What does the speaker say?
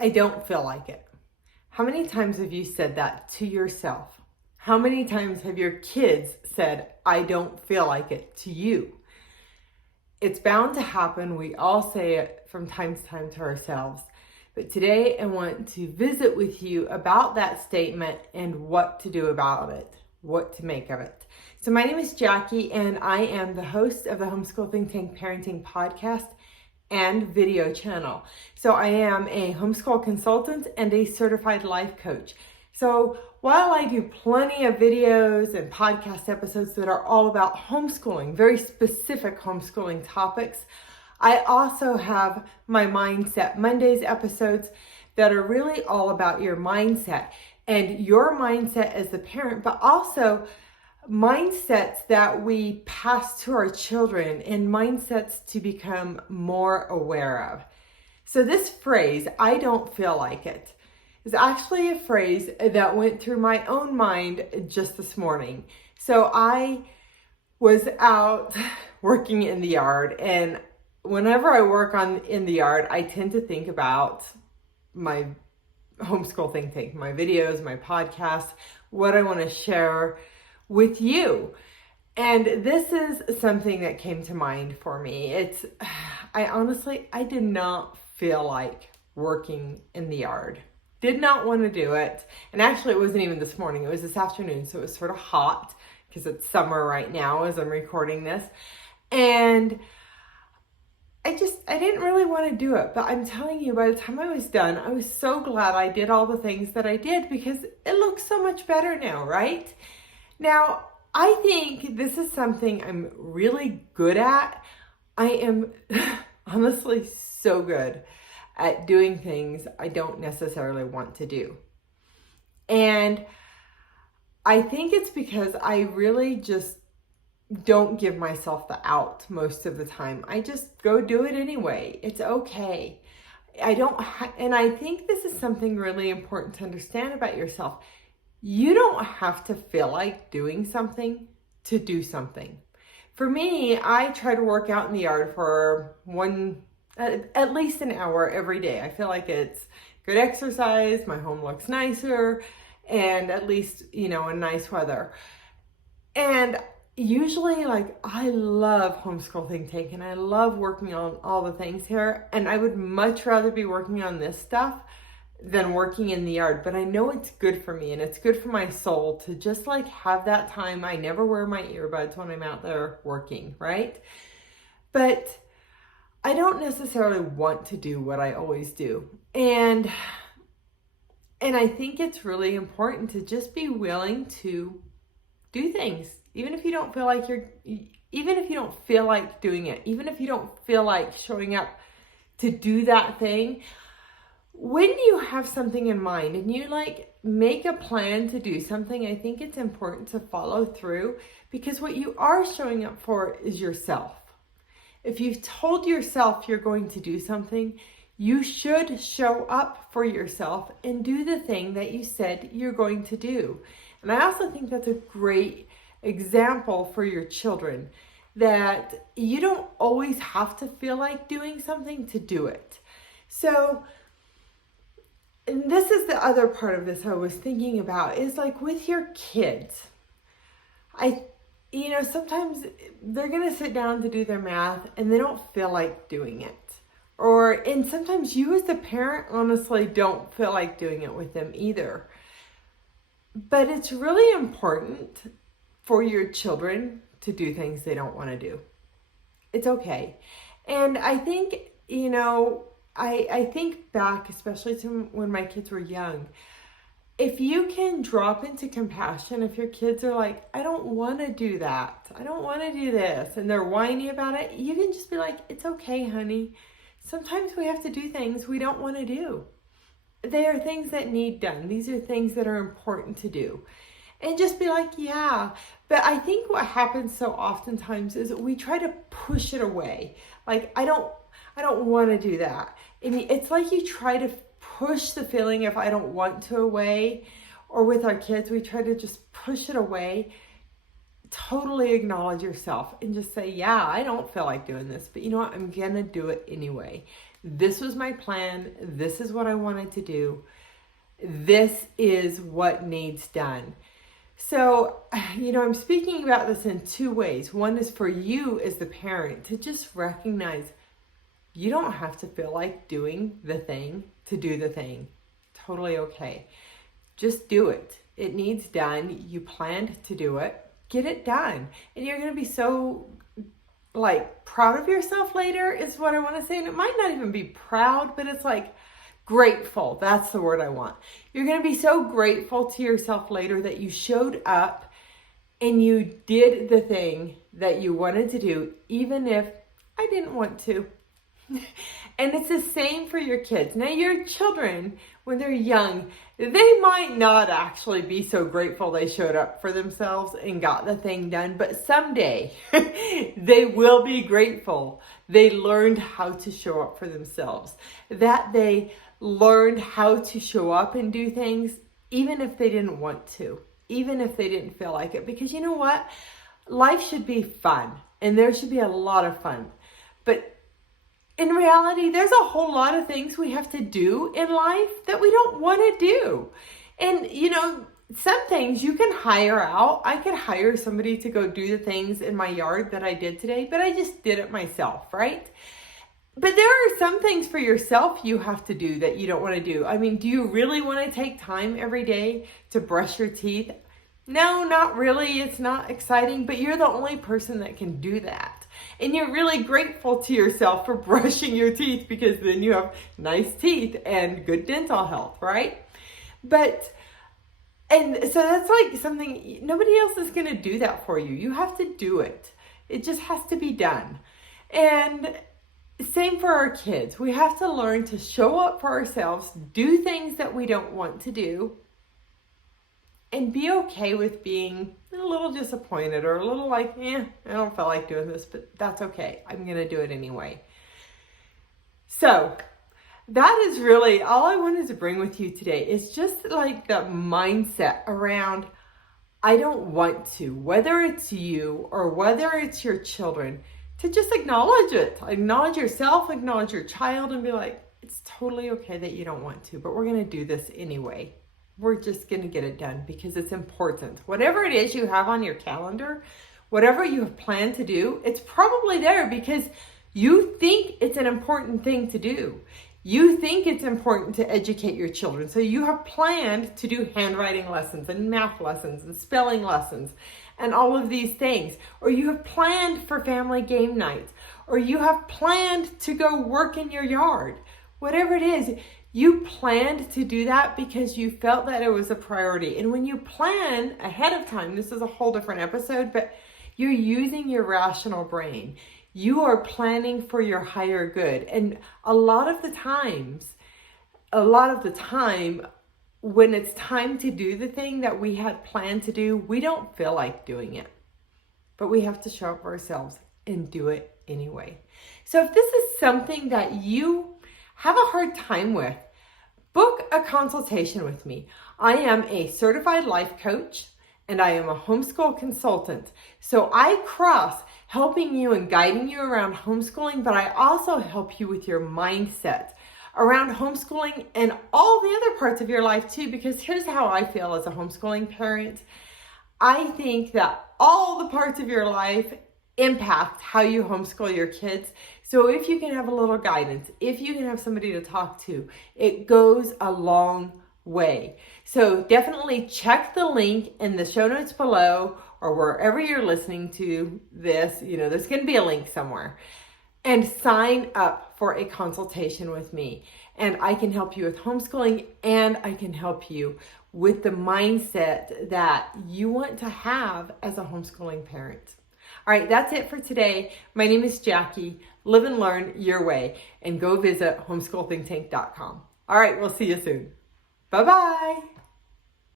I don't feel like it. How many times have you said that to yourself? How many times have your kids said, I don't feel like it to you? It's bound to happen. We all say it from time to time to ourselves. But today I want to visit with you about that statement and what to do about it, what to make of it. So my name is Jackie and I am the host of the HomeSchool ThinkTank Parenting Podcast and video channel. So I am a homeschool consultant and a certified life coach. So while I do plenty of videos and podcast episodes that are all about homeschooling, very specific homeschooling topics, I also have my Mindset Mondays episodes that are really all about your mindset and your mindset as the parent, but also mindsets that we pass to our children and mindsets to become more aware of. So this phrase, I don't feel like it, is actually a phrase that went through my own mind just this morning. So I was out working in the yard, and whenever I work in the yard, I tend to think about my homeschool think tank, my videos, my podcasts, what I want to share with you. And this is something that came to mind for me. I did not feel like working in the yard. Did not want to do it. And actually it wasn't even this morning, it was this afternoon. So it was sort of hot because it's summer right now as I'm recording this. And I didn't really want to do it, but I'm telling you, by the time I was done, I was so glad I did all the things that I did because it looks so much better now, right? Now, I think this is something I'm really good at. I am honestly so good at doing things I don't necessarily want to do. And I think it's because I really just don't give myself the out most of the time. I just go do it anyway. It's okay. And I think this is something really important to understand about yourself. You don't have to feel like doing something to do something. For me, I try to work out in the yard for at least an hour every day. I feel like it's good exercise, my home looks nicer, and at least, in nice weather. And usually, I love homeschool think tank and I love working on all the things here, and I would much rather be working on this stuff than working in the yard, but I know it's good for me and it's good for my soul to just have that time. I never wear my earbuds when I'm out there working, right? But I don't necessarily want to do what I always do. And I think it's really important to just be willing to do things, even if you don't feel like even if you don't feel like doing it, even if you don't feel like showing up to do that thing. When you have something in mind and you make a plan to do something, I think it's important to follow through, because what you are showing up for is yourself. If you've told yourself you're going to do something, you should show up for yourself and do the thing that you said you're going to do. And I also think that's a great example for your children, that you don't always have to feel like doing something to do it. So, and this is the other part of this I was thinking about, is with your kids. Sometimes they're going to sit down to do their math and they don't feel like doing it. And sometimes you as the parent honestly don't feel like doing it with them either. But it's really important for your children to do things they don't want to do. It's okay. And I think, I think back, especially to when my kids were young, if you can drop into compassion, if your kids are like, I don't want to do that, I don't want to do this, and they're whiny about it, you can just be like, it's okay, honey. Sometimes we have to do things we don't want to do. They are things that need done. These are things that are important to do. And just be like, yeah. But I think what happens so oftentimes is we try to push it away. I don't want to do that. And it's like you try to push the feeling of I don't want to away. Or with our kids, we try to just push it away. Totally acknowledge yourself and just say, yeah, I don't feel like doing this, but you know what? I'm going to do it anyway. This was my plan. This is what I wanted to do. This is what needs done. So, I'm speaking about this in two ways. One is for you as the parent to just recognize you don't have to feel like doing the thing to do the thing. Totally okay. Just do it. It needs done. You planned to do it. Get it done. And you're going to be so proud of yourself later is what I want to say. And it might not even be proud, but it's grateful. That's the word I want. You're going to be so grateful to yourself later that you showed up and you did the thing that you wanted to do, even if I didn't want to. And it's the same for your kids. Now, your children, when they're young, they might not actually be so grateful they showed up for themselves and got the thing done, but someday they will be grateful they learned how to show up for themselves, that they learned how to show up and do things even if they didn't want to, even if they didn't feel like it. Because you know what? Life should be fun, and there should be a lot of fun. But in reality, there's a whole lot of things we have to do in life that we don't want to do. And, some things you can hire out. I could hire somebody to go do the things in my yard that I did today, but I just did it myself, right? But there are some things for yourself you have to do that you don't want to do. I mean, do you really want to take time every day to brush your teeth? No, not really. It's not exciting, but you're the only person that can do that. And you're really grateful to yourself for brushing your teeth, because then you have nice teeth and good dental health, right? And so that's something, nobody else is going to do that for you. You have to do it. It just has to be done. And same for our kids. We have to learn to show up for ourselves, do things that we don't want to do, and be okay with being a little disappointed or a little I don't feel like doing this, but that's okay. I'm going to do it anyway. So that is really all I wanted to bring with you today, is just the mindset around I don't want to, whether it's you or whether it's your children, to just acknowledge it. Acknowledge yourself, acknowledge your child, and be like, it's totally okay that you don't want to, but we're going to do this anyway. We're just going to get it done because it's important. Whatever it is you have on your calendar, whatever you have planned to do, it's probably there because you think it's an important thing to do. You think it's important to educate your children. So you have planned to do handwriting lessons and math lessons and spelling lessons and all of these things. Or you have planned for family game nights. Or you have planned to go work in your yard. Whatever it is, you planned to do that because you felt that it was a priority. And when you plan ahead of time, this is a whole different episode, but you're using your rational brain. You are planning for your higher good. And a lot of the time, when it's time to do the thing that we had planned to do, we don't feel like doing it. But we have to show up for ourselves and do it anyway. So if this is something that you have a hard time with, book a consultation with me. I am a certified life coach and I am a homeschool consultant. So I cross helping you and guiding you around homeschooling, but I also help you with your mindset around homeschooling and all the other parts of your life too, because here's how I feel as a homeschooling parent. I think that all the parts of your life impact how you homeschool your kids. So if you can have a little guidance, if you can have somebody to talk to, it goes a long way. So definitely check the link in the show notes below or wherever you're listening to this. There's going to be a link somewhere, and sign up for a consultation with me. And I can help you with homeschooling, and I can help you with the mindset that you want to have as a homeschooling parent. All right, that's it for today. My name is Jackie. Live and learn your way, and go visit homeschoolthinktank.com. All right, we'll see you soon. Bye-bye.